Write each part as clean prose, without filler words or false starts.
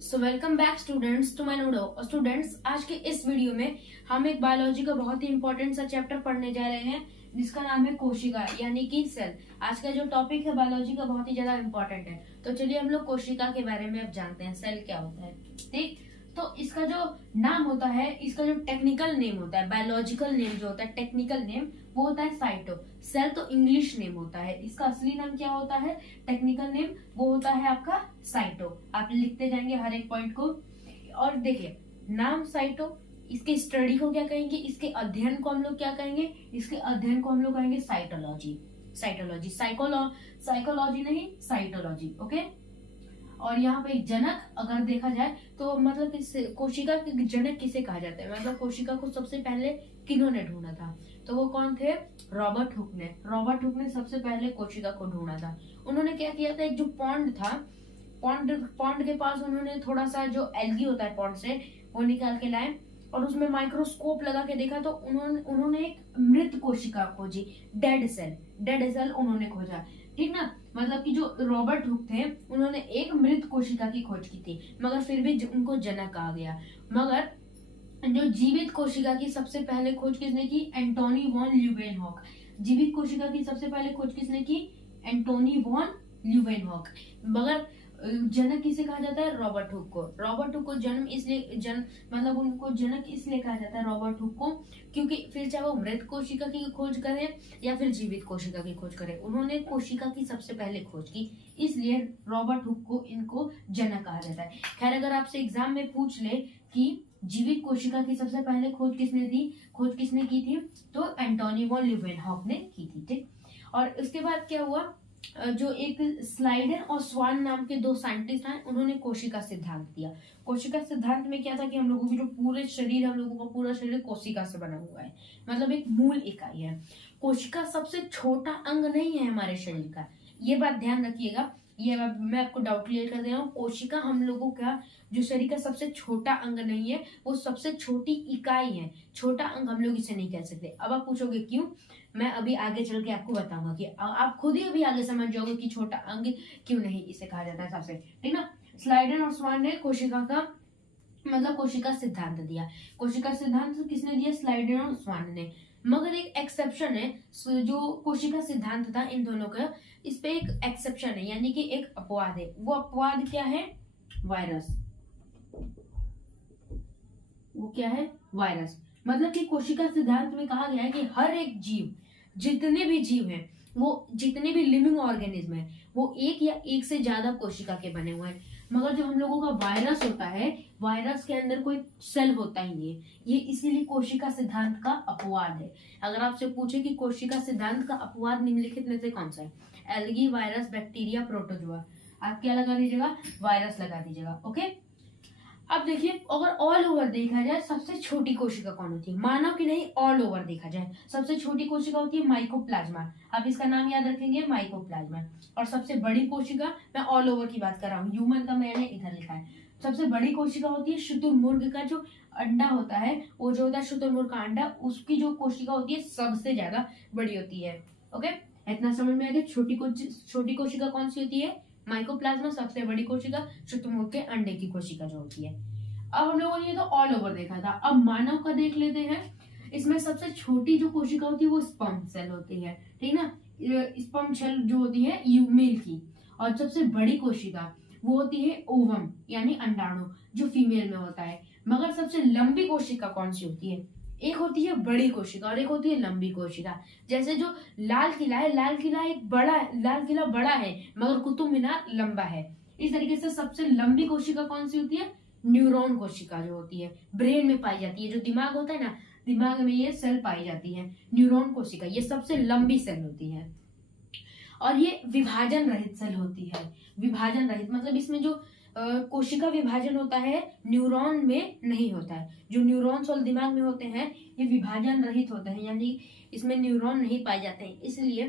So welcome back students to my नोडो। और students, आज के इस वीडियो में हम एक बायोलॉजी का बहुत ही इंपॉर्टेंट सा चैप्टर पढ़ने जा रहे हैं जिसका नाम है कोशिका यानी कि सेल। आज का जो टॉपिक है बायोलॉजी का बहुत ही ज्यादा इंपॉर्टेंट है। तो चलिए हम लोग कोशिका के बारे में अब जानते हैं, सेल क्या होता है। ठीक, तो इसका जो नाम होता है, इसका जो टेक्निकल नेम होता है, बायोलॉजिकल नेम जो होता है, टेक्निकल नेम वो होता है साइटो। सेल तो इंग्लिश नेम होता है, इसका असली नाम क्या होता है, टेक्निकल नेम वो होता है आपका साइटो। आप लिखते जाएंगे हर एक पॉइंट को। और देखिए, नाम साइटो, इसके स्टडी को क्या कहेंगे, इसके अध्ययन को हम लोग क्या कहेंगे, इसके अध्ययन को हम लोग कहेंगे साइटोलॉजी। साइटोलॉजी, साइकोलॉजी नहीं, साइटोलॉजी। ओके। और यहाँ पे जनक अगर देखा जाए तो मतलब कोशिका के जनक किसे कहा जाता है, मतलब कोशिका को सबसे पहले किन्होंने ढूंढा था, तो वो कौन थे, रॉबर्ट हुक ने। रॉबर्ट हुक ने सबसे पहले कोशिका को ढूंढा था। उन्होंने क्या किया था, एक जो पॉन्ड था, पॉन्ड के पास उन्होंने थोड़ा सा जो एल्गी होता है पॉन्ड से वो निकाल के लाए और उसमें माइक्रोस्कोप लगा के देखा तो उन्होंने एक मृत कोशिका खोजी, डेड सेल उन्होंने खोजा। ठीक ना, मतलब कि जो रॉबर्ट हुक थे उन्होंने एक मृत कोशिका की खोज की थी, मगर फिर भी उनको जनक कहा गया। मगर जो जीवित कोशिका की सबसे पहले खोज किसने की, एंटोनी वॉन ल्यूवेनहॉक। जीवित कोशिका की सबसे पहले खोज किसने की, एंटोनी वॉन ल्यूवेनहॉक। मगर जनक किसे कहा जाता है, रॉबर्ट हुक को। रॉबर्ट हुक को मतलब उनको जनक इसलिए कहा जाता है रॉबर्ट हुक को, क्योंकि फिर चाहे वो मृत कोशिका की खोज करें या फिर जीवित कोशिका की खोज करें, उन्होंने कोशिका की सबसे पहले खोज की, इसलिए रॉबर्ट हुक को इनको जनक कहा जाता है। खैर, अगर आपसे एग्जाम में पूछ ले कि जीवित कोशिका की सबसे पहले खोज किसने की थी, तो एंटोनी वॉन ल्यूवेनहॉक ने की थी। ठीक, और उसके बाद क्या हुआ, जो एक स्लाइडर और स्वान नाम के दो साइंटिस्ट हैं, उन्होंने कोशिका सिद्धांत दिया। कोशिका सिद्धांत में क्या था कि हम लोगों की जो पूरे शरीर, हम लोगों का पूरा शरीर कोशिका से बना हुआ है, मतलब एक मूल इकाई है। कोशिका सबसे छोटा अंग नहीं है हमारे शरीर का, ये बात ध्यान रखिएगा। ये मैं आपको डाउट क्लियर कर दे रहा हूँ। कोशिका हम लोगों का जो शरीर का सबसे छोटा अंग नहीं है, वो सबसे छोटी इकाई है। छोटा अंग हम लोग इसे नहीं कह सकते। अब आप पूछोगे क्यों, मैं अभी आगे चल के आपको बताऊंगा कि आप खुद ही अभी आगे समझ जाओगे कि छोटा अंग क्यों नहीं इसे कहा जाता है सबसे। ठीक ना, स्लाइडर और स्वान ने कोशिका का मतलब कोशिका सिद्धांत दिया। कोशिका सिद्धांत किसने दिया, स्लाइडर और स्वान ने। मगर एक एक्सेप्शन है, जो कोशिका सिद्धांत था इन दोनों का, इस पे एक एक्सेप्शन है, यानी कि एक अपवाद है। वो अपवाद क्या है, वायरस। वो क्या है, वायरस। मतलब कि कोशिका सिद्धांत में कहा गया है कि हर एक जीव, जितने भी जीव हैं, वो जितने भी लिविंग ऑर्गेनिज्म है, वो एक या एक से ज्यादा कोशिका के बने हुए हैं। मगर जो हम लोगों का वायरस होता है, वायरस के अंदर कोई सेल होता ही नहीं है। ये इसीलिए कोशिका सिद्धांत का अपवाद है। अगर आपसे पूछे कि कोशिका सिद्धांत का अपवाद निम्नलिखित में से कौन सा है, एल्गी, वायरस, बैक्टीरिया, प्रोटोजोआ, आप क्या लगा दीजिएगा, वायरस लगा दीजिएगा। ओके। अब देखिए, अगर ऑल ओवर देखा जाए सबसे छोटी कोशिका कौन होती है, मानव की नहीं, ऑल ओवर देखा जाए सबसे छोटी कोशिका होती है माइकोप्लाज्मा। आप इसका नाम याद रखेंगे, माइकोप्लाज्मा। और सबसे बड़ी कोशिका, मैं ऑल ओवर की बात कर रहा हूँ, ह्यूमन का मैंने इधर लिखा है। सबसे बड़ी कोशिका होती है शुतुरमुर्ग का जो अंडा होता है, वो जो होता है शुतुरमुर्ग का अंडा, उसकी जो कोशिका होती है सबसे ज्यादा बड़ी होती है। ओके, इतना समझ में आ गया। छोटी कोशिका कौन सी होती है, माइकोप्लाज्मा। सबसे बड़ी कोशिका शुतुरमुर्ग के अंडे की कोशिका जो होती है। अब हम लोगों ने तो ऑल ओवर देखा था, अब मानव का देख लेते हैं। इसमें सबसे छोटी जो कोशिका होती है वो स्पर्म सेल होती है। ठीक ना, स्पर्म सेल जो होती है मेल की। और सबसे बड़ी कोशिका वो होती है ओवम यानी अंडाणु, जो फीमेल में होता है। मगर सबसे लंबी कोशिका कौन सी होती है, एक होती है बड़ी कोशिका और एक होती है लंबी कोशिका। जैसे जो लाल किला है, लाल किला बड़ा है मगर कुतुब मीनार लंबा है। इस तरीके से सबसे लंबी कोशिका कौन सी होती है, न्यूरॉन कोशिका जो होती है, ब्रेन में पाई जाती है। जो दिमाग होता है ना, दिमाग में ये सेल पाई जाती है, न्यूरॉन कोशिका, ये सबसे लंबी सेल होती है। और ये विभाजन रहित सेल होती है। विभाजन रहित मतलब इसमें जो कोशिका विभाजन होता है न्यूरॉन में नहीं होता है। जो न्यूरॉन्स और दिमाग में होते हैं ये विभाजन रहित होते हैं, यानी इसमें न्यूरॉन नहीं पाए जाते हैं, इसलिए।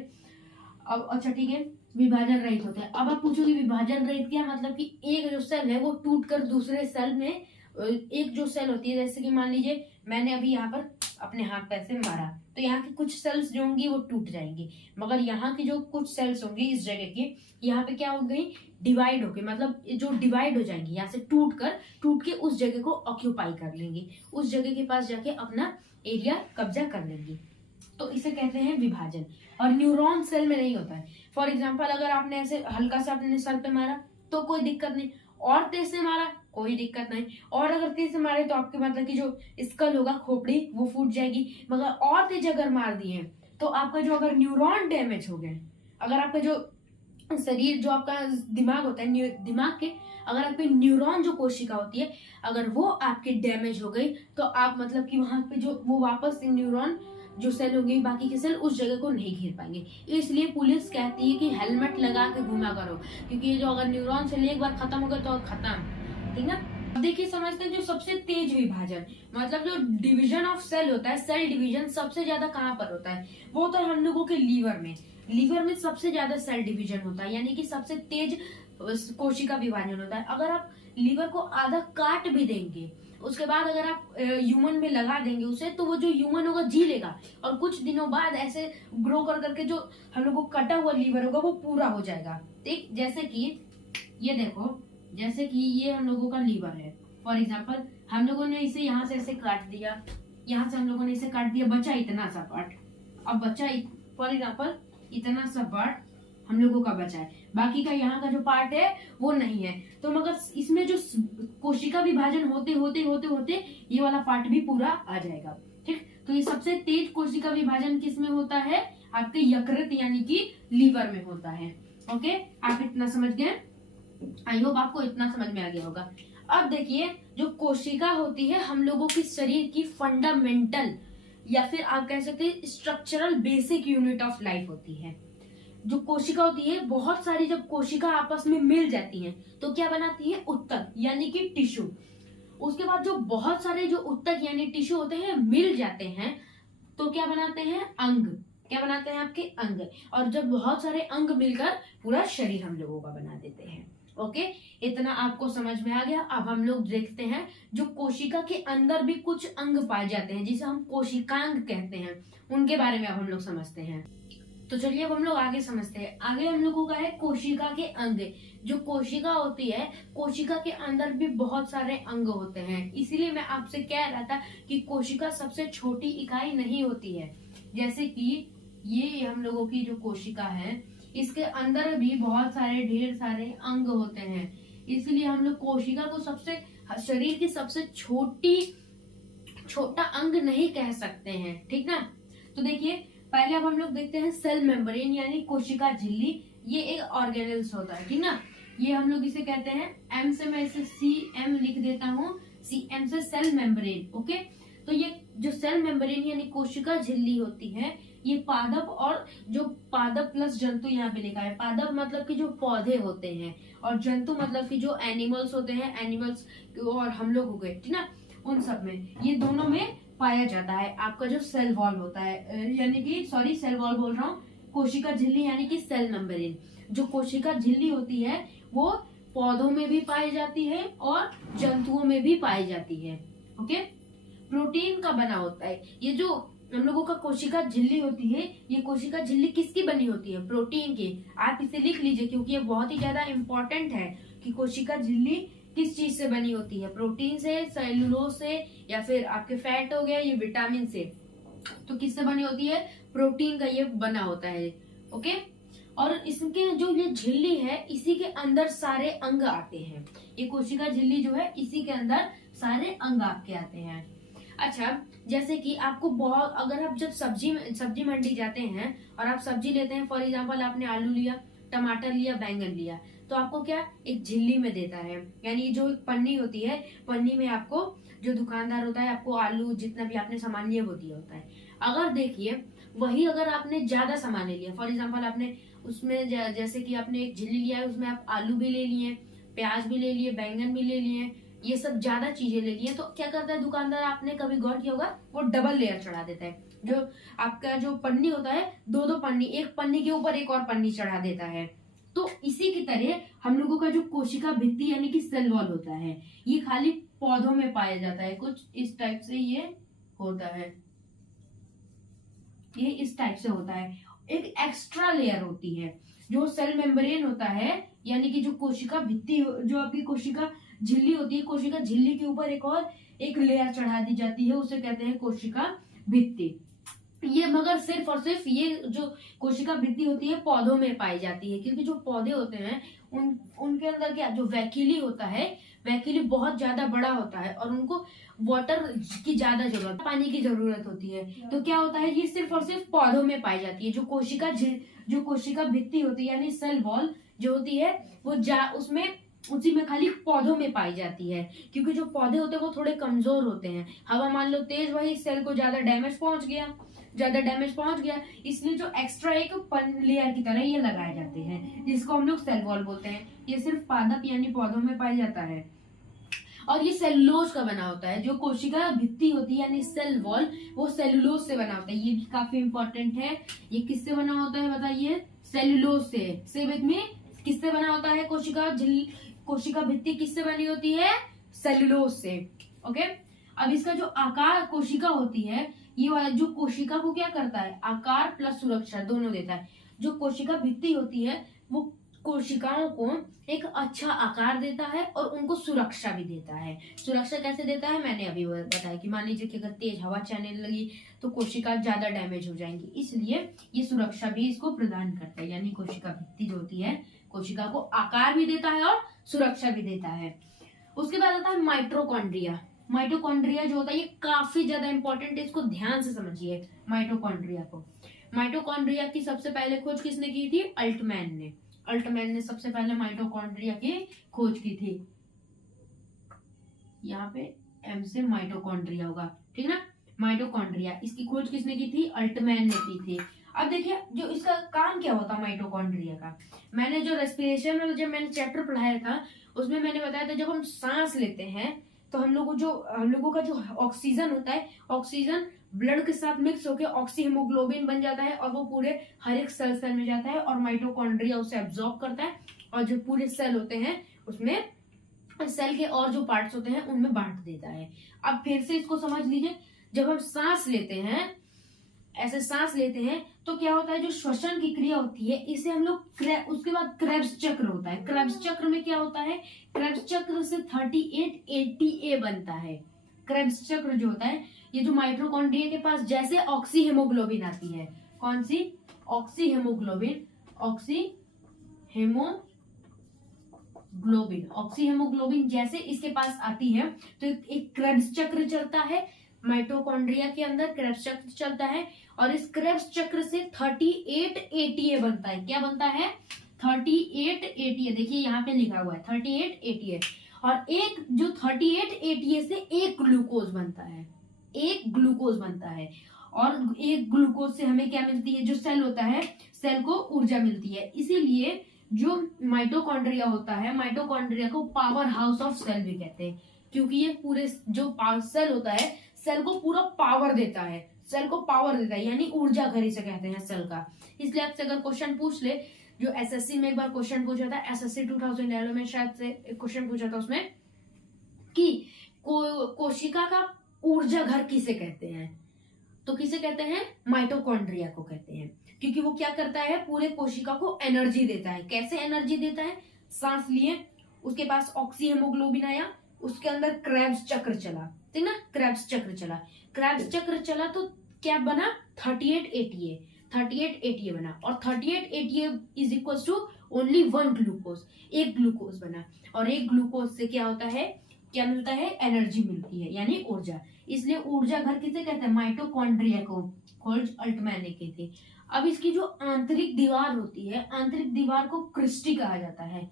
अब अच्छा ठीक है, विभाजन रहित होते हैं। अब आप पूछोगे विभाजन रहित क्या मतलब, कि एक जो सेल है वो टूटकर दूसरे सेल में, एक जो सेल होती है, जैसे कि मान लीजिए मैंने अभी यहाँ पर अपने हाथ पैर से मारा तो यहाँ की कुछ सेल्स जो होंगी वो टूट जाएंगी, मगर यहाँ की जो कुछ सेल्स होंगी इस जगह की, यहाँ पे क्या हो गई, डिवाइड हो गई, मतलब जो डिवाइड हो जाएंगी, यहाँ से टूट के उस जगह को ऑक्यूपाई कर लेंगी, उस जगह के पास जाके अपना एरिया कब्जा कर लेंगी। तो इसे कहते हैं विभाजन। और न्यूरॉन सेल में नहीं होता है। फॉर एग्जाम्पल अगर आपने ऐसे हल्का सा अपने सर पे मारा तो कोई दिक्कत नहीं, और तेज से मारा कोई दिक्कत नहीं, और अगर तेज से मारे तो आपके मतलब कि जो स्कल होगा, खोपड़ी, वो फूट जाएगी। मगर और तेज अगर मार दिए तो आपका जो अगर न्यूरॉन डैमेज हो गए, अगर आपका जो शरीर, जो आपका दिमाग होता है, दिमाग के अगर आपके न्यूरॉन जो कोशिका होती है अगर वो आपके डैमेज हो गई तो आप मतलब कि वहां पे जो वो वापस न्यूरॉन जो सेल होंगे, बाकी के सेल उस जगह को नहीं घेर पाएंगे। इसलिए पुलिस कहती है कि हेलमेट लगा के घूमा करो, क्योंकि ये जो अगर न्यूरॉन सेल एक बार खत्म हो गए तो खत्म, ठीक ना। अब देखिए समझते हैं जो सबसे तेज विभाजन, मतलब जो डिवीजन ऑफ सेल होता है, सेल डिवीजन सबसे ज्यादा कहाँ पर होता है, वो होता है हम लोगों के लीवर में सबसे ज्यादा सेल डिवीजन होता है, यानी कि सबसे तेज कोशिका विभाजन होता है। अगर आप लीवर को आधा काट भी देंगे, उसके बाद अगर आप ह्यूमन में लगा देंगे उसे, तो वो जो ह्यूमन होगा जी लेगा, और कुछ दिनों बाद ऐसे ग्रो कर करके जो हम लोग को कटा हुआ लीवर होगा वो पूरा हो जाएगा। ठीक, जैसे कि ये देखो, जैसे कि ये हम लोगों का लीवर है। फॉर एग्जाम्पल हम लोगों ने इसे यहाँ से ऐसे काट दिया, यहाँ से हम लोगों ने इसे काट दिया, बचा इतना सा पार्ट। अब बचा फॉर एग्जाम्पल इतना सा पार्ट हम लोगों का बचा है, बाकी का यहाँ का जो पार्ट है वो नहीं है। तो मगर इसमें जो कोशिका विभाजन होते होते होते होते ये वाला पार्ट भी पूरा आ जाएगा। ठीक, तो ये सबसे तेज कोशिका विभाजन किस में होता है, आपके यकृत यानी कि लीवर में होता है। ओके, आप इतना समझ गए, आई होप आपको इतना समझ में आ गया होगा। अब देखिए जो कोशिका होती है हम लोगों की शरीर की फंडामेंटल या फिर आप कह सकते हैं structural basic unit of life होती है। जो कोशिका होती है, बहुत सारी जब कोशिका आपस में मिल जाती हैं तो क्या बनाती है, उत्तक यानी कि टिश्यू। उसके बाद जो बहुत सारे जो उत्तक यानी टिश्यू होते हैं मिल जाते हैं तो क्या बनाते हैं, अंग। क्या बनाते हैं, आपके अंग। और जब बहुत सारे अंग मिलकर पूरा शरीर हम लोगों का बना देते हैं। ओके, इतना आपको समझ में आ गया। अब हम लोग देखते हैं जो कोशिका के अंदर भी कुछ अंग पाए जाते हैं जिसे हम कोशिकांग कहते हैं, उनके बारे में अब हम लोग समझते हैं। तो चलिए अब हम लोग आगे समझते हैं। आगे हम लोगों का है कोशिका के अंग। जो कोशिका होती है, कोशिका के अंदर भी बहुत सारे अंग होते हैं। इसीलिए मैं आपसे कह रहा था कि कोशिका सबसे छोटी इकाई नहीं होती है। जैसे कि ये हम लोगों की जो कोशिका है इसके अंदर भी बहुत सारे ढेर सारे अंग होते हैं। इसलिए हम लोग कोशिका को सबसे शरीर की सबसे छोटा अंग नहीं कह सकते हैं, ठीक ना। तो देखिए पहले अब हम लोग देखते हैं सेल मेम्ब्रेन यानी कोशिका झिल्ली। ये एक ऑर्गेनेल्स होता है, ठीक ना। ये हम लोग इसे कहते हैं, एम से मैं इसे CM लिख देता हूँ, CM से सेल मेम्ब्रेन। ओके, तो ये जो सेल मेम्ब्रेन यानी कोशिका झिल्ली होती है, ये पादप और जो पादप प्लस जंतु यहाँ पे लिखा है। पादप मतलब कि जो पौधे होते हैं, और जंतु मतलब कि जो एनिमल्स होते हैं, एनिमल्स और हम लोग हो गए, ठीक ना, उन सब में ये दोनों में पाया जाता है आपका जो सेल वॉल होता है, यानी कि सॉरी सेल वॉल बोल रहा हूँ, कोशिका झिल्ली यानी कि सेल मेम्ब्रेन। जो कोशिका झिल्ली होती है वो पौधों में भी पाई जाती है और जंतुओं में भी पाई जाती है। ओके, प्रोटीन का बना होता है। ये जो हम लोगों का कोशिका झिल्ली होती है, ये कोशिका झिल्ली किसकी बनी होती है, प्रोटीन की। आप इसे लिख लीजिए क्योंकि ये बहुत ही ज्यादा इम्पोर्टेंट है कि कोशिका झिल्ली किस चीज से बनी होती है, प्रोटीन से, सेलुलोज से, या फिर आपके फैट हो गया, ये विटामिन से। तो किससे बनी होती है, प्रोटीन का ये बना होता है। ओके, और इसके जो ये झिल्ली है इसी के अंदर सारे अंग आते हैं। ये कोशिका झिल्ली जो है इसी के अंदर सारे अंग आपके आते हैं। अच्छा, जैसे कि आपको बहुत, अगर आप जब सब्जी मंडी जाते हैं और आप सब्जी लेते हैं, फॉर एग्जांपल आपने आलू लिया, टमाटर लिया, बैंगन लिया, तो आपको क्या एक झिल्ली में देता है, यानी जो एक पन्नी होती है, पन्नी में आपको जो दुकानदार होता है आपको आलू जितना भी आपने सामान लिया वो दिया होता है। अगर देखिए वही अगर आपने ज्यादा सामान ले लिया, फॉर एग्जाम्पल आपने उसमें जैसे कि आपने एक झिल्ली लिया है, उसमें आप आलू भी ले लिए, प्याज भी ले लिए, बैंगन भी ले लिए, ये सब ज्यादा चीजें ले लिए, तो क्या करता है दुकानदार, आपने कभी गौर किया होगा, वो डबल लेयर चढ़ा देता है। जो आपका जो पन्नी होता है, दो पन्नी, एक पन्नी के ऊपर एक और पन्नी चढ़ा देता है। तो इसी की तरह हम लोगों का जो कोशिका भित्ति यानी कि सेल वॉल होता है, ये खाली पौधों में पाया जाता है। कुछ इस टाइप से ये होता है। ये इस टाइप से होता है। एक एक्स्ट्रा लेयर होती है जो सेल मेम्ब्रेन होता है, यानी कि जो कोशिका भित्ति, जो आपकी कोशिका झिल्ली होती है, कोशिका झिल्ली के ऊपर एक और एक लेयर चढ़ा दी जाती है, उसे कहते हैं कोशिका भित्ति। ये मगर सिर्फ और सिर्फ ये जो कोशिका भित्ति होती है पौधों में पाई जाती है, क्योंकि जो पौधे होते हैं उनके अंदर क्या जो वैक्यूली होता है, वैक्यूली बहुत ज्यादा बड़ा होता है और उनको वाटर की ज्यादा जरूरत, पानी की जरूरत होती है। तो क्या होता है, ये सिर्फ और सिर्फ पौधों में पाई जाती है। जो कोशिका भित्ति होती है यानी सेल वॉल जो होती है वो उसमें उसी में खाली पौधों में पाई जाती है, क्योंकि जो पौधे होते हैं वो थोड़े कमजोर होते हैं। हवा मान लो तेज वही सेल को ज्यादा डैमेज पहुंच गया, इसलिए जो एक्स्ट्रा एक लेयर की तरह ये लगाए जाते हैं, जिसको हम लोग सेल वॉल बोलते हैं। ये सिर्फ पादप यानी पौधों में पाया जाता है और ये सेलुलोज का बना होता है। जो कोशिका भित्ति होती है यानी सेल वॉल, वो सेलुलोज से बना होता है। ये भी काफी इंपॉर्टेंट है। ये किससे बना होता है बताइए? सेलुलोज से विद में किससे बना होता है? कोशिका भित्ति किससे बनी होती है? सेलुलोज से। ओके, अब इसका जो आकार कोशिका होती है, ये वाला जो कोशिका को क्या करता है? आकार प्लस सुरक्षा दोनों देता है। जो कोशिका भित्ति होती है वो कोशिकाओं को एक अच्छा आकार देता है और उनको सुरक्षा भी देता है। सुरक्षा कैसे देता है मैंने अभी बताया कि मान लीजिए कि अगर तेज हवा चलने लगी तो कोशिका ज्यादा डैमेज हो जाएंगी, इसलिए ये सुरक्षा भी इसको प्रदान करता है। यानी कोशिका भित्ति जो होती है कोशिका को आकार भी देता है और सुरक्षा भी देता है। उसके बाद आता है माइटोकॉन्ड्रिया। माइटोकॉन्ड्रिया जो होता है ये काफी ज्यादा इंपॉर्टेंट है, इसको ध्यान से समझिए माइटोकॉन्ड्रिया को। माइटोकॉन्ड्रिया की सबसे पहले खोज किसने की थी? अल्टमैन ने सबसे पहले माइटोकॉन्ड्रिया की खोज की थी। यहाँ पे एम से माइटोकॉन्ड्रिया होगा, ठीक ना? माइटोकॉन्ड्रिया, इसकी खोज किसने की थी? अल्टमैन ने की थी। अब देखिए जो इसका काम क्या होता है माइटोकॉन्ड्रिया का, मैंने जो रेस्पिरेशन में जब मैंने चैप्टर पढ़ाया था उसमें मैंने बताया था जब हम सांस लेते हैं तो हम लोगों का जो ऑक्सीजन होता है, ऑक्सीजन ब्लड के साथ मिक्स होकर ऑक्सी हीमोग्लोबिन बन जाता है और वो पूरे हर एक सेल में जाता है और माइटोकॉन्ड्रिया उसे एब्जॉर्ब करता है और जो पूरे सेल होते हैं उसमें सेल के और जो पार्ट्स होते हैं उनमें बांट देता है। अब फिर से इसको समझ लीजिए, जब हम सांस लेते हैं, ऐसे सांस लेते हैं तो क्या होता है, जो श्वसन की क्रिया होती है इसे हम लोग उसके बाद क्रेब्स चक्र होता है। क्रेब्स चक्र में क्या होता है? क्रेब्स चक्र से 38 ATA बनता है। क्रेब्स चक्र जो होता है, ये जो माइटोकॉन्ड्रिया के पास जैसे ऑक्सी हीमोग्लोबिन आती है, कौन सी? ऑक्सी हीमोग्लोबिन जैसे इसके पास आती है तो एक क्रेब्स चक्र चलता है माइटोकॉन्ड्रिया के अंदर, क्रेब्स चक्र चलता है और इस क्रेब्स चक्र से 38 ATA बनता है। क्या बनता है? 38 ATA, देखिए यहाँ पे लिखा हुआ है 38 ATA। और एक जो 38 ATA से एक ग्लूकोज बनता है और एक ग्लूकोज से हमें क्या मिलती है? जो सेल होता है, सेल को ऊर्जा मिलती है। इसीलिए जो माइटोकॉन्ड्रिया होता है, माइटोकॉन्ड्रिया को पावर हाउस ऑफ सेल भी कहते हैं, क्योंकि ये पूरे जो सेल होता है सेल को पूरा पावर देता है, यानी ऊर्जा घर इसे कहते हैं सेल का। इसलिए आपसे अगर क्वेश्चन पूछ ले, जो एसएससी में एक बार क्वेश्चन पूछा था, एसएससी 2011 में शायद से क्वेश्चन पूछा था उसमें कि कोशिका का ऊर्जा घर किसे कहते हैं, तो किसे कहते हैं? माइटोकॉन्ड्रिया को कहते हैं, क्योंकि वो क्या करता है? पूरे कोशिका को एनर्जी देता है। कैसे एनर्जी देता है? सांस लिए, उसके पास ऑक्सी हीमोग्लोबिन आया, उसके अंदर क्रेब्स चक्र चला, ठीक ना? क्रेब्स चक्र चला तो क्या बना? 38 ATA बना और 38 ATA is equal to only 1 glucose, एक ग्लूकोज बना। और एक ग्लूकोज से क्या होता है? क्या मिलता है? एनर्जी मिलती है, यानी ऊर्जा। इसलिए ऊर्जा घर किसे कहते हैं? माइटोकॉन्ड्रिया को खोज अल्टमैन ने की थी। अब इसकी जो आंतरिक दीवार होती है, आंतरिक दीवार को क्रिस्टी कहा जाता है।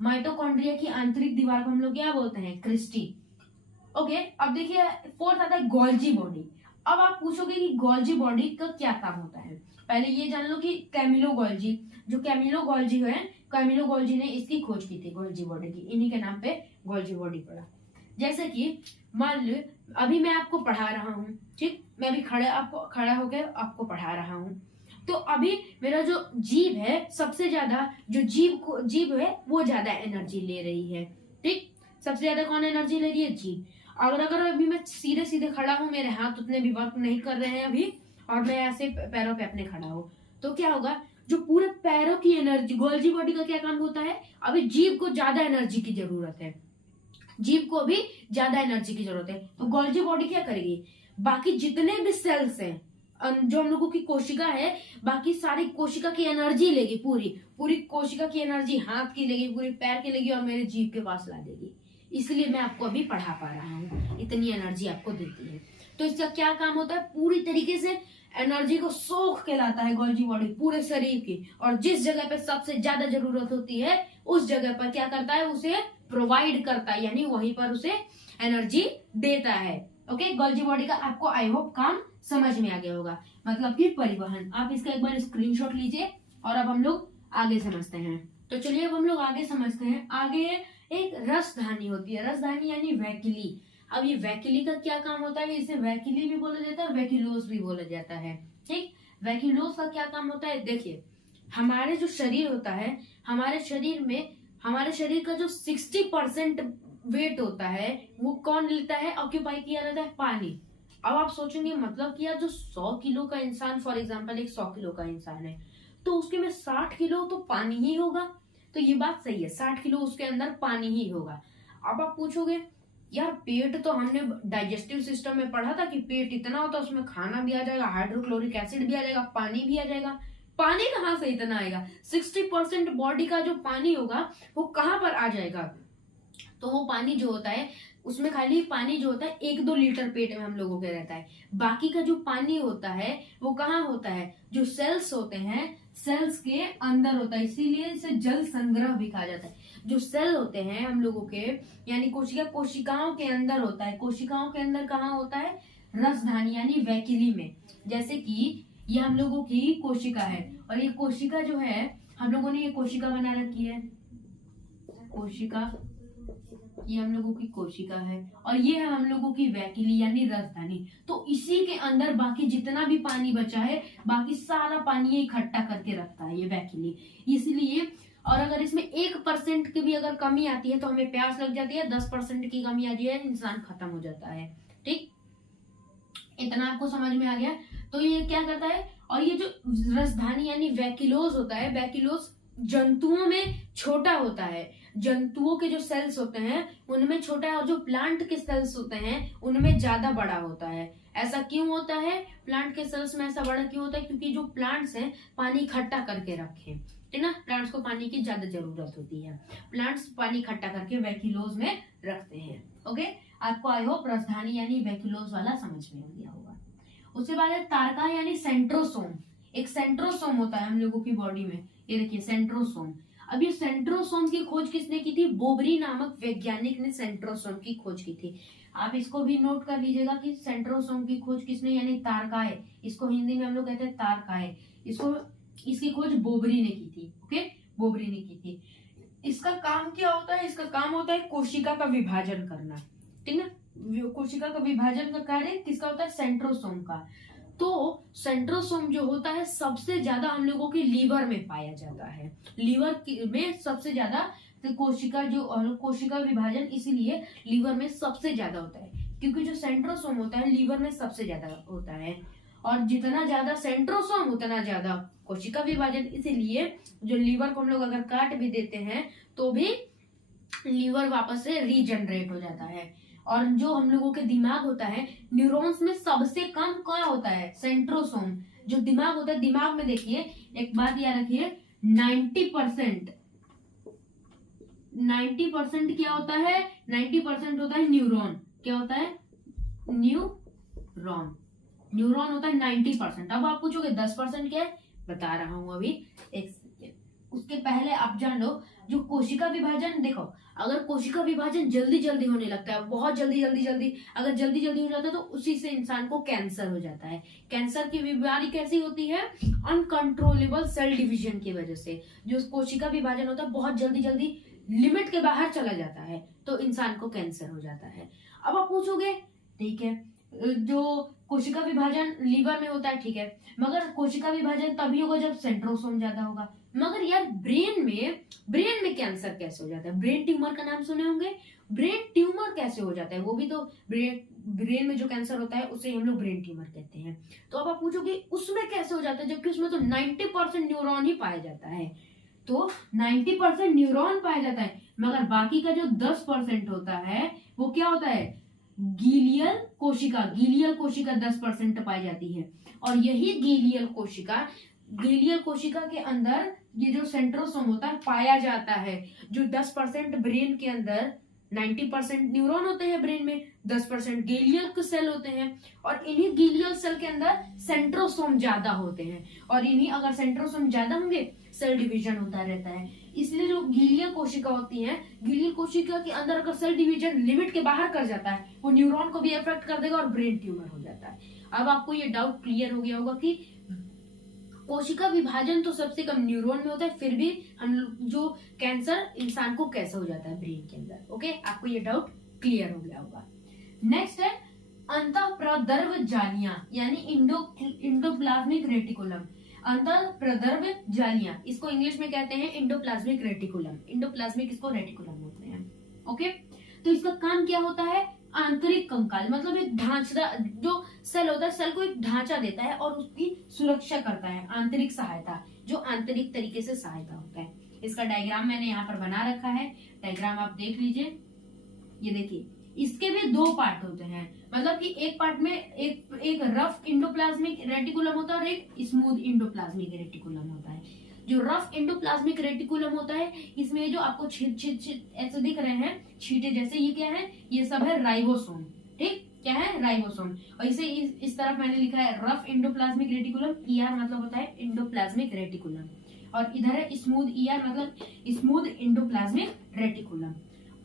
माइटोकॉन्ड्रिया की आंतरिक दीवार को हम लोग क्या बोलते हैं? क्रिस्टी। ओके, अब देखिए फोर्थ आता है गोल्जी बॉडी। अब आप पूछोगे कि गोल्जी बॉडी का क्या काम होता है। पहले ये जान लो कि कैमिलो गोल्जी ने इसकी खोज की थी, गोल्जी बॉडी की, इन्हीं के नाम पे गोल्जी बॉडी पड़ा। जैसे कि मान लो अभी मैं आपको पढ़ा रहा हूँ, ठीक, मैं अभी खड़ा होकर आपको पढ़ा रहा हूँ, तो अभी मेरा जो जीभ है, सबसे ज्यादा जो जीभ है वो ज्यादा एनर्जी ले रही है, ठीक। सबसे ज्यादा कौन एनर्जी ले रही है? जीभ। अगर अभी मैं सीधे खड़ा हूँ, मेरे हाथ उतने भी वर्क नहीं कर रहे हैं अभी, और मैं ऐसे पैरों पे अपने खड़ा हूँ, तो क्या होगा, जो पूरे पैरों की एनर्जी, गोल्जी बॉडी का क्या काम होता है, अभी जीभ को ज्यादा एनर्जी की जरूरत है, जीभ को भी ज्यादा एनर्जी की जरूरत है। तो गोल्जी बॉडी क्या करेगी, बाकी जितने भी सेल्स हैं, जो हम लोगों की कोशिका है, बाकी सारी कोशिका की एनर्जी लेगी, पूरी पूरी कोशिका की एनर्जी हाथ की लेगी, पूरी पैर की लेगी और मेरे जीभ के पास ला देगी। इसलिए मैं आपको अभी पढ़ा पा रहा हूँ, इतनी एनर्जी आपको देती है। तो इसका क्या काम होता है, पूरी तरीके से एनर्जी को सोख के लाता है गोल्जी बॉडी पूरे शरीर की, और जिस जगह पे सबसे ज्यादा जरूरत होती है उस जगह पर क्या करता है, उसे प्रोवाइड करता है, यानी वहीं पर उसे एनर्जी देता है। ओके, गोल्जी बॉडी का आपको आई होप काम समझ में आ गया होगा, मतलब कि परिवहन। आप इसका एक बार स्क्रीनशॉट लीजिए और अब हम लोग आगे समझते हैं। तो चलिए अब हम लोग आगे समझते हैं। आगे एक रसधानी होती है, रसधानी यानी वैकिली। अब ये वैकिली का क्या काम होता है, इसे वैकिली भी बोला जाता है और वैकिलोस भी बोला जाता है। ठीक, वैकिलोस का क्या काम होता है, देखिए हमारे जो शरीर होता है, हमारे शरीर का जो 60% वेट होता है वो कौन लेता है, ऑक्यूपाई किया रहता है, पानी। अब आप सोचेंगे मतलब कि यार जो 100 किलो का इंसान, फॉर एग्जांपल एक 100 किलो का इंसान है, तो उसके में 60 किलो तो पानी ही होगा। तो ये बात सही है, 60 किलो उसके अंदर पानी ही होगा। अब आप पूछोगे यार पेट तो हमने डाइजेस्टिव सिस्टम में पढ़ा था कि पेट इतना होता है, उसमें खाना भी आ जाएगा, हाइड्रोक्लोरिक एसिड भी आ जाएगा, पानी भी आ जाएगा। पानी कहाँ से इतना आएगा, 60% बॉडी का जो पानी होगा वो कहाँ पर आ जाएगा। तो वो पानी जो होता है, उसमें खाली पानी जो होता है 1-2 लीटर पेट में हम लोगों के रहता है। बाकी का जो पानी होता है वो कहाँ होता है, जो सेल्स होते हैं, सेल्स के अंदर होता है, इसीलिए इसे जल संग्रह भी कहा जाता है। जो सेल होते हैं हम लोगों के, यानी कोशिकाओं के अंदर होता है। कोशिकाओं के अंदर कहाँ होता है, रसधानी यानी वैकिली में। जैसे कि ये हम लोगों की कोशिका है, और ये कोशिका जो है, हम लोगों ने ये कोशिका बना रखी है, कोशिका, ये हम लोगों की कोशिका है, और ये है हम लोगों की वैकिली यानी रसधानी। तो इसी के अंदर बाकी जितना भी पानी बचा है, बाकी सारा पानी इकट्ठा करके रखता है ये वैकिली। इसलिए, और अगर इसमें 1% की भी अगर कमी आती है तो हमें प्यास लग जाती है, 10% की कमी आ जाए इंसान खत्म हो जाता है। ठीक, इतना आपको समझ में आ गया। तो ये क्या करता है, और ये जो रसधानी यानी वैकिलोस होता है, वैकिलोस जंतुओं में छोटा होता है, जंतुओं के जो सेल्स होते हैं उनमें छोटा है, और जो प्लांट के सेल्स होते हैं उनमें ज्यादा बड़ा होता है। ऐसा क्यों होता है, प्लांट के सेल्स में ऐसा बड़ा क्यों होता है, क्योंकि जो प्लांट्स हैं पानी इकट्ठा करके रखें, ठीक ना, प्लांट्स को पानी की ज्यादा जरूरत होती है, प्लांट्स पानी इकट्ठा करके वैकिलोस में रखते हैं। ओके, आपको आई होप रसधानी यानी वैकिलोस वाला समझ में आ गया होगा। उसके बाद है तारका यानी सेंट्रोसोम। एक सेंट्रोसोम होता है हम लोगों की बॉडी में, ये देखिए सेंट्रोसोम। अब ये सेंट्रोसोम की खोज किसने की थी, बोबरी नामक वैज्ञानिक ने सेंट्रोसोम की खोज की थी। आप इसको भी नोट कर लीजिएगा कि सेंट्रोसोम की खोज किसने, यानी तारकाए, इसको हिंदी में हम लोग कहते हैं तारकाए, इसकी खोज बोबरी ने की थी। ओके, बोबरी ने की थी। इसका काम क्या होता है, इसका काम होता है कोशिका का विभाजन करना, ठीक ना, कोशिका का विभाजन का कार्य किसका होता है, सेंट्रोसोम का। तो सेंट्रोसोम जो होता है सबसे ज्यादा हम लोगों के लीवर में पाया जाता है, लीवर में सबसे ज्यादा, तो कोशिका विभाजन इसीलिए लीवर में सबसे ज्यादा होता है, क्योंकि जो सेंट्रोसोम होता है लीवर में सबसे ज्यादा होता है, और जितना ज्यादा सेंट्रोसोम उतना ज्यादा कोशिका विभाजन। इसीलिए जो लीवर को हम लोग अगर काट भी देते हैं तो भी लीवर वापस से रीजनरेट हो जाता है। और जो हम लोगों के दिमाग होता है, न्यूरॉन्स में सबसे कम क्या होता है, सेंट्रोसोम। जो दिमाग होता है, दिमाग में देखिए एक बात याद रखिए, 90% क्या होता है, 90% होता है न्यूरॉन। क्या होता है, न्यूरॉन होता है 90%। अब आप पूछोगे 10% क्या है, बता रहा हूं अभी, एक सेकेंड। उसके पहले आप जान लो, जो कोशिका विभाजन, देखो अगर कोशिका विभाजन जल्दी जल्दी होने लगता है, बहुत जल्दी अगर जल्दी हो जाता है तो उसी से इंसान को कैंसर हो जाता है। कैंसर की बीमारी कैसी होती है, अनकंट्रोलेबल सेल डिवीजन की वजह से। जो कोशिका विभाजन होता है बहुत जल्दी लिमिट के बाहर चला जाता है तो इंसान को कैंसर हो जाता है। अब आप पूछोगे ठीक है, जो कोशिका विभाजन लीवर में होता है, ठीक है, मगर कोशिका विभाजन तभी होगा जब सेंट्रोसोम ज्यादा होगा। मगर यार ब्रेन में कैंसर कैसे हो जाता है, ब्रेन ट्यूमर का नाम सुने होंगे। ब्रेन ट्यूमर ट्यूमर कैसे हो जाता है, वो भी तो ब्रेन में जो कैंसर होता है उसे हम लोग ब्रेन ट्यूमर कहते हैं। तो अब आप पूछोगे उसमें कैसे हो जाता है, जबकि उसमें तो 90% न्यूरॉन ही पाया जाता है। तो 90% न्यूरॉन पाया जाता है, मगर बाकी का जो 10% होता है वो क्या होता है, गीलियल कोशिका। गीलियल कोशिका 10% पाई जाती है, और यही गीलियल कोशिका के अंदर ये जो सेंट्रोसोम होता है पाया जाता है। जो 10% ब्रेन के अंदर 90% न्यूरॉन होते हैं ब्रेन में, 10% गीलियल सेल होते हैं, और इन्हीं गीलियल सेल के अंदर सेंट्रोसोम ज्यादा होते हैं, और इन्हीं अगर सेंट्रोसोम ज्यादा होंगे सेल डिवीजन होता रहता है। इसलिए जो गीलियल कोशिका होती है, गीलियल कोशिका के अंदर अगर सेल डिवीजन लिमिट के बाहर कर जाता है, वो न्यूरॉन को भी अफेक्ट कर देगा और ब्रेन ट्यूमर हो जाता है। अब आपको ये डाउट क्लियर हो गया होगा कि कोशिका विभाजन तो सबसे कम न्यूरॉन में होता है, फिर भी हम जो कैंसर इंसान को कैसे हो जाता है ब्रेन के अंदर। ओके, आपको ये डाउट क्लियर हो गया होगा। नेक्स्ट है अंतःप्रदर्भ जालियां, यानी इंडोप्लाज्मिक रेटिकुलम। अंतःप्रदर्भ जालियां, इसको इंग्लिश में कहते हैं इंडोप्लाज्मिक रेटिकुलम। इंडोप्लाज्मिक इसको रेटिकुलम बोलते हैं। ओके, तो इसका काम क्या होता है, आंतरिक कंकाल, मतलब एक ढांचा, जो सेल होता है सेल को एक ढांचा देता है और उसकी सुरक्षा करता है। आंतरिक सहायता, जो आंतरिक तरीके से सहायता होता है। इसका डायग्राम मैंने यहाँ पर बना रखा है, डायग्राम आप देख लीजिए। ये देखिए, इसके भी 2 पार्ट होते हैं, मतलब कि एक पार्ट में एक रफ इंडोप्लाज्मिक रेटिकुलम होता है और एक स्मूथ इंडोप्लाज्मिक रेटिकुलम होता है। जो रफ इंडोप्लाज्मिक रेटिकुलम होता है, इसमें जो आपको छीट ऐसे दिख रहे हैं, छींटे जैसे, ये क्या है, ये सब है राइबोसोम। ठीक, क्या है, राइबोसोम। और इसे इस तरफ मैंने लिखा है रफ इंडोप्लाज्मिक रेटिकुलम, ईआर मतलब होता है इंडोप्लाज्मिक रेटिकुलम, और इधर है स्मूथ, ईआर मतलब स्मूथ इंडोप्लाज्मिक रेटिकुलम।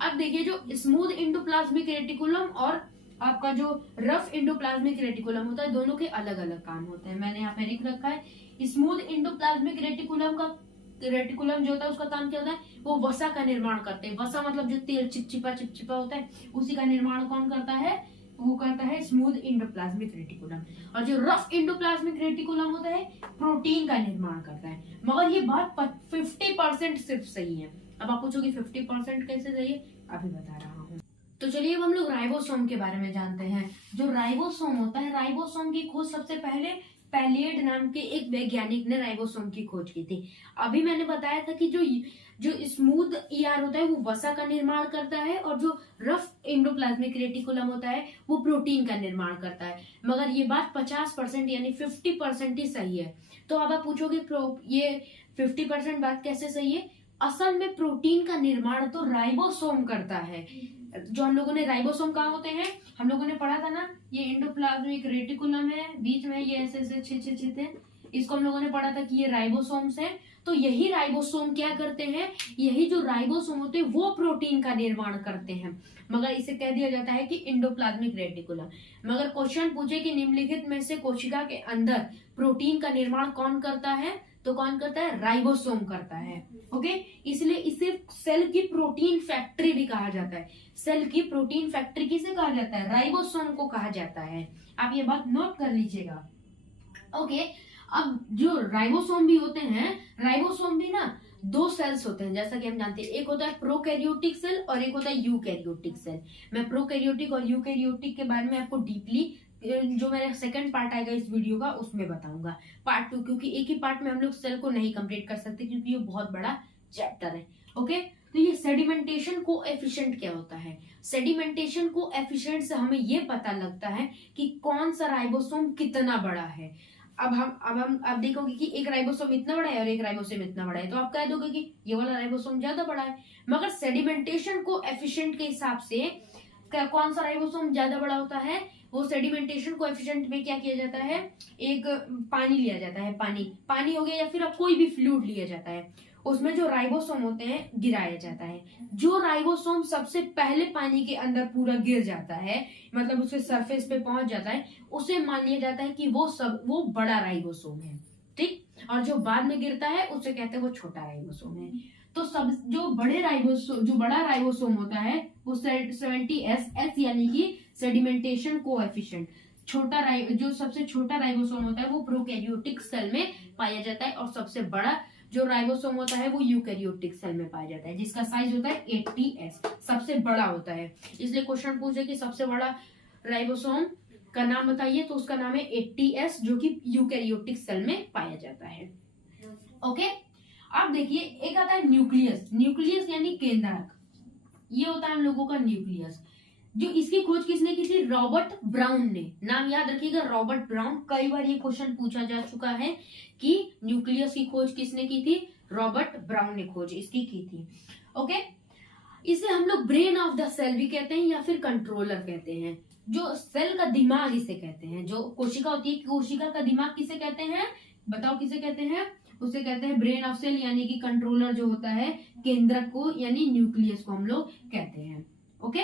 अब देखिए, जो स्मूथ इंडोप्लाज्मिक रेटिकुलम और आपका जो रफ इंडोप्लाज्मिक रेटिकुलम होता है, दोनों के अलग अलग काम होते हैं। मैंने यहाँ पे लिख रखा है, स्मूथ इंडोप्लाज्मिक रेटिकुलम जो होता है उसका काम क्या होता है, वो वसा का निर्माण करते हैं। वसा मतलब जो तेल चिपचिपा होता है, उसी का निर्माण कौन करता है, वो करता है स्मूथ इंडोप्लाज्मिक रेटिकुलम। और जो रफ इंडोप्लाज्मिक रेटिकुलम होता है, प्रोटीन का निर्माण करता है। मगर ये बात 50% सिर्फ सही है। अब आप पूछोगे 50% कैसे सही है, अभी बता रहा हूँ। तो चलिए अब हम लोग राइबोसोम के बारे में जानते हैं। जो राइबोसोम होता है, राइबोसोम की खोज सबसे पहले पैलियड नाम के एक वैज्ञानिक ने राइबोसोम की खोज की थी। अभी मैंने बताया था कि जो स्मूथ ईआर होता है वो वसा का निर्माण करता है, और जो रफ इंडोप्लाज्मिक रेटिकुलम होता है वो प्रोटीन का निर्माण करता है। मगर ये बात 50% यानी 50% ही सही है। तो अब आप पूछोगे ये 50% बात कैसे सही है, असल में प्रोटीन का निर्माण तो राइबोसोम करता है। जो हम लोगों ने राइबोसोम कहाँ होते हैं, हम लोगों ने पढ़ा था ना, ये इंडोप्लाज्मिक रेटिकुलम है, बीच में ये ऐसे छित है, इसको हम लोगों ने पढ़ा था कि ये राइबोसोम्स हैं। तो यही राइबोसोम क्या करते हैं, यही जो राइबोसोम होते हैं वो प्रोटीन का निर्माण करते हैं, मगर इसे कह दिया जाता है कि इंडोप्लाज्मिक रेटिकुलम। मगर क्वेश्चन पूछे कि निम्नलिखित में से कोशिका के अंदर प्रोटीन का निर्माण कौन करता है, तो कौन करता है, राइबोसोम करता है। ओके, इसलिए इसे सेल की प्रोटीन फैक्ट्री भी कहा जाता है। सेल की प्रोटीन फैक्ट्री किसे कहा जाता है, राइबोसोम को कहा जाता है। आप ये बात नोट कर लीजिएगा। ओके, अब जो राइबोसोम भी होते हैं, राइबोसोम भी ना 2 सेल्स होते हैं, जैसा कि हम जानते हैं। एक होता है प्रोकैरियोटिक सेल और एक होता है यूकैरियोटिक सेल। मैं प्रोकैरियोटिक और यूकैरियोटिक के बारे में आपको डीपली जो मेरा सेकंड पार्ट आएगा इस वीडियो का उसमें बताऊंगा, पार्ट 2, क्योंकि एक ही पार्ट में हम लोग सेल को नहीं कंप्लीट कर सकते, क्योंकि ये बहुत बड़ा चैप्टर है। ओके, तो ये सेडिमेंटेशन कोएफिशिएंट क्या होता है, सेडिमेंटेशन कोएफिशिएंट से हमें ये पता लगता है कि कौन सा राइबोसोम कितना बड़ा है। अब देखोगे कि एक राइबोसोम इतना बड़ा है और एक राइबोसोम इतना बड़ा है, तो आप कह दोगे कि ये वाला राइबोसोम ज्यादा बड़ा है। मगर सेडिमेंटेशन कोएफिशिएंट के हिसाब से कौन सा राइबोसोम ज्यादा बड़ा होता है, वो सेडिमेंटेशन कोएफिशिएंट में क्या किया जाता है, एक पानी लिया जाता है, पानी हो गया या फिर अब कोई भी फ्लूइड लिया जाता है, उसमें जो राइबोसोम होते हैं गिराया जाता है। जो राइबोसोम सबसे पहले पानी के अंदर पूरा गिर जाता है, मतलब उसके सरफेस पे पहुंच जाता है, उसे मान लिया जाता है कि वो बड़ा राइबोसोम है। ठीक, और जो बाद में गिरता है उसे कहते हैं वो छोटा राइबोसोम है। तो जो बड़ा राइबोसोम होता है वो 70S यानी कि सेडिमेंटेशन कोएफिशिएंट। जो सबसे छोटा राइबोसोम होता है वो प्रोकैरियोटिक सेल में पाया जाता है, और सबसे बड़ा जो राइबोसोम होता है वो यूकैरियोटिक सेल में पाया जाता है, जिसका साइज होता है 80s, सबसे बड़ा होता है। इसलिए क्वेश्चन पूछे कि सबसे बड़ा राइबोसोम का नाम बताइए, तो उसका नाम है 80s, जो कि यूकैरियोटिक सेल में पाया जाता है। ओके, अब देखिए एक आता है न्यूक्लियस। न्यूक्लियस यानी केंद्रक, ये होता है हम लोगों का न्यूक्लियस। जो इसकी खोज किसने की थी? रॉबर्ट ब्राउन ने। नाम याद रखिएगा, रॉबर्ट ब्राउन। कई बार ये क्वेश्चन पूछा जा चुका है कि न्यूक्लियस की खोज किसने की थी? रॉबर्ट ब्राउन ने खोज इसकी की थी। ओके, इसे हम लोग ब्रेन ऑफ द सेल भी कहते हैं या फिर कंट्रोलर कहते हैं। जो सेल का दिमाग इसे कहते हैं। जो कोशिका होती है, कोशिका का दिमाग किसे कहते हैं? बताओ किसे कहते हैं? उसे कहते हैं ब्रेन ऑफ सेल, यानी कि कंट्रोलर जो होता है, केंद्रक को यानी न्यूक्लियस को हम लोग कहते हैं। ओके,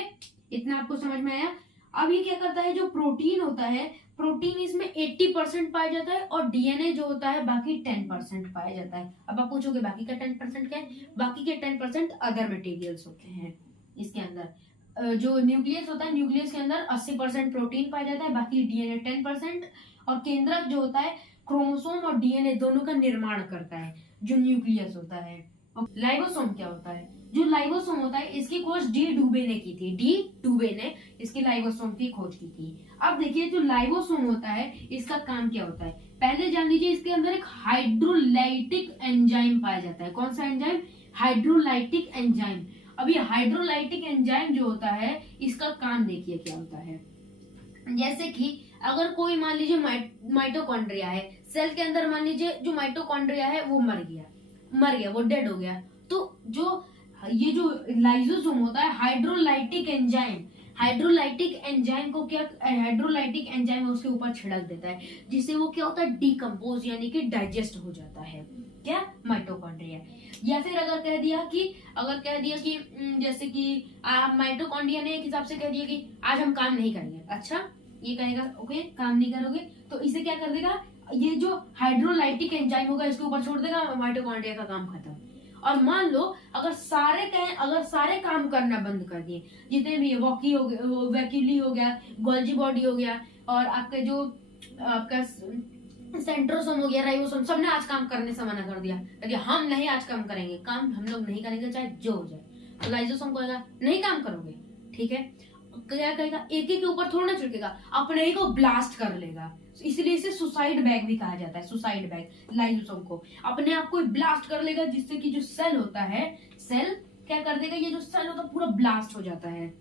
इतना आपको समझ में आया। अब ये क्या करता है? जो प्रोटीन होता है, प्रोटीन इसमें 80% पाया जाता है और डीएनए जो होता है बाकी 10% पाया जाता है। अब आप पूछोगे बाकी का 10% क्या है? बाकी के 10% अदर मटेरियल्स होते हैं इसके अंदर। जो न्यूक्लियस होता है, न्यूक्लियस के अंदर 80% प्रोटीन पाया जाता है, बाकी डीएनए 10%। और केंद्रक जो होता है क्रोमोसोम और डीएनए दोनों का निर्माण करता है, जो न्यूक्लियस होता है। लाइबोसोम क्या होता है? जो लाइबोसोम होता है इसकी खोज डी डुबे ने की थी। डी डुबे ने इसकी लाइबोसोम की खोज की थी। अब देखिए जो लाइबोसोम होता है इसका काम क्या होता है? पहले जान लीजिए, इसके अंदर एक हाइड्रोलाइटिक एंजाइम पाया जाता है। कौन सा एंजाइम? Hydrolytic enzyme. अब ये हाइड्रोलाइटिक एंजाइम जो होता है इसका काम देखिए क्या होता है। जैसे कि अगर कोई मान लीजिए माइटोकॉन्ड्रिया है, सेल के अंदर मान लीजिए जो माइटोकॉन्ड्रिया है वो मर गया, वो डेड हो गया, तो जो ये जो लाइसोसोम होता है हाइड्रोलाइटिक एंजाइम को क्या, हाइड्रोलाइटिक एंजाइम उसके ऊपर छिड़क देता है, जिससे वो क्या होता है? डिकम्पोज यानी कि डाइजेस्ट हो जाता है। क्या? माइटोकॉन्ड्रिया। या फिर अगर कह दिया कि जैसे कि आप माइटोकॉन्ड्रिया ने एक हिसाब से कह दिया कि आज हम काम नहीं करेंगे। अच्छा, ये कहेगा ओके काम नहीं करोगे, तो इसे क्या कर देगा? ये जो हाइड्रोलाइटिक एंजाइम होगा इसके ऊपर छोड़ देगा, माइटोकॉन्ड्रिया का काम खत्म। और मान लो अगर सारे काम करना बंद कर दिए, जितने भी वैक्यूली हो गया, गोल्जी बॉडी हो गया, और आपका सेंट्रोसोम हो गया, राइबोसोम, सबने आज काम करने से मना कर दिया, यदि हम नहीं आज काम करेंगे, काम हम लोग नहीं करेंगे चाहे जो हो जाए, तो लाइसोसोम कहेगा नहीं काम करोगे, ठीक है। क्या कहेगा? एक के ऊपर थोड़ा ना छिड़केगा, अपने ही को ब्लास्ट कर लेगा। इसलिए इसे सुसाइड बैग भी कहा जाता है। सुसाइड बैग लाइसोसोम को अपने आप को ब्लास्ट कर लेगा, जिससे कि जो सेल होता है, सेल क्या कर देगा? ये जो सेल होता है पूरा ब्लास्ट हो जाता है।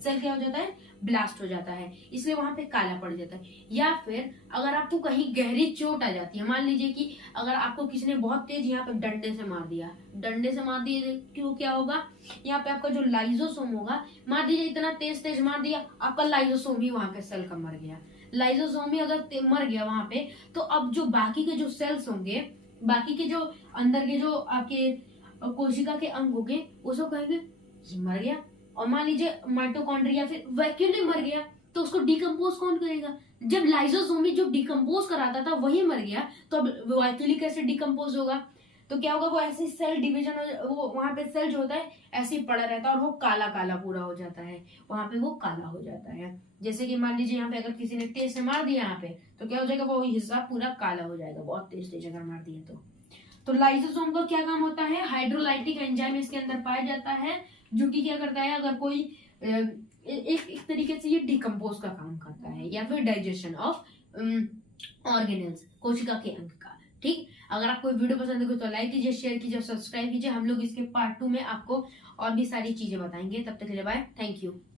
सेल क्या हो जाता है? ब्लास्ट हो जाता है, इसलिए वहां पे काला पड़ जाता है। या फिर अगर आपको कहीं गहरी चोट आ जाती है, मान लीजिए कि अगर आपको किसी ने बहुत तेज यहाँ पे डंडे से मार दिया, क्यों क्या होगा? यहाँ पे आपका जो लाइसोसोम होगा, मान लीजिए इतना तेज मार दिया, आपका लाइसोसोम भी वहां के सेल का मर गया। लाइसोसोम भी अगर मर गया वहां पे, तो अब जो बाकी के जो सेल्स होंगे, बाकी के जो अंदर के जो आपके कोशिका के अंग होंगे, उसको कहेंगे मर गया। और मान लीजिए माइटोकॉन्ड्रिया फिर वैक्यूली मर गया, तो उसको डिकम्पोज कौन करेगा? जब लाइसोसोम जो डिकम्पोज कराता था वही मर गया, तो अब वैक्यूली कैसे डिकम्पोज होगा? तो क्या होगा? वो ऐसे सेल डिवीजन, वो वहां पे सेल जो होता है ऐसे ही पड़ा रहता है और वो काला काला पूरा हो जाता है, वहां पे वो काला हो जाता है। जैसे कि मान लीजिए यहाँ पे अगर किसी ने तेज से मार दिया यहाँ पे, तो क्या हो जाएगा? वो हिस्सा पूरा काला हो जाएगा, बहुत तेज अगर मार दिए तो लाइसोसोम का क्या काम होता है? हाइड्रोलाइटिक एंजाइम इसके अंदर पाया जाता है, जो कि क्या करता है? अगर कोई एक तरीके से ये डिकम्पोज का काम करता है, या फिर डाइजेशन ऑफ ऑर्गेनल्स, कोशिका के अंग का। ठीक, अगर आपको वीडियो पसंद है तो लाइक कीजिए, शेयर कीजिए, सब्सक्राइब कीजिए। हम लोग इसके पार्ट 2 में आपको और भी सारी चीजें बताएंगे। तब तक के लिए बाय, थैंक यू।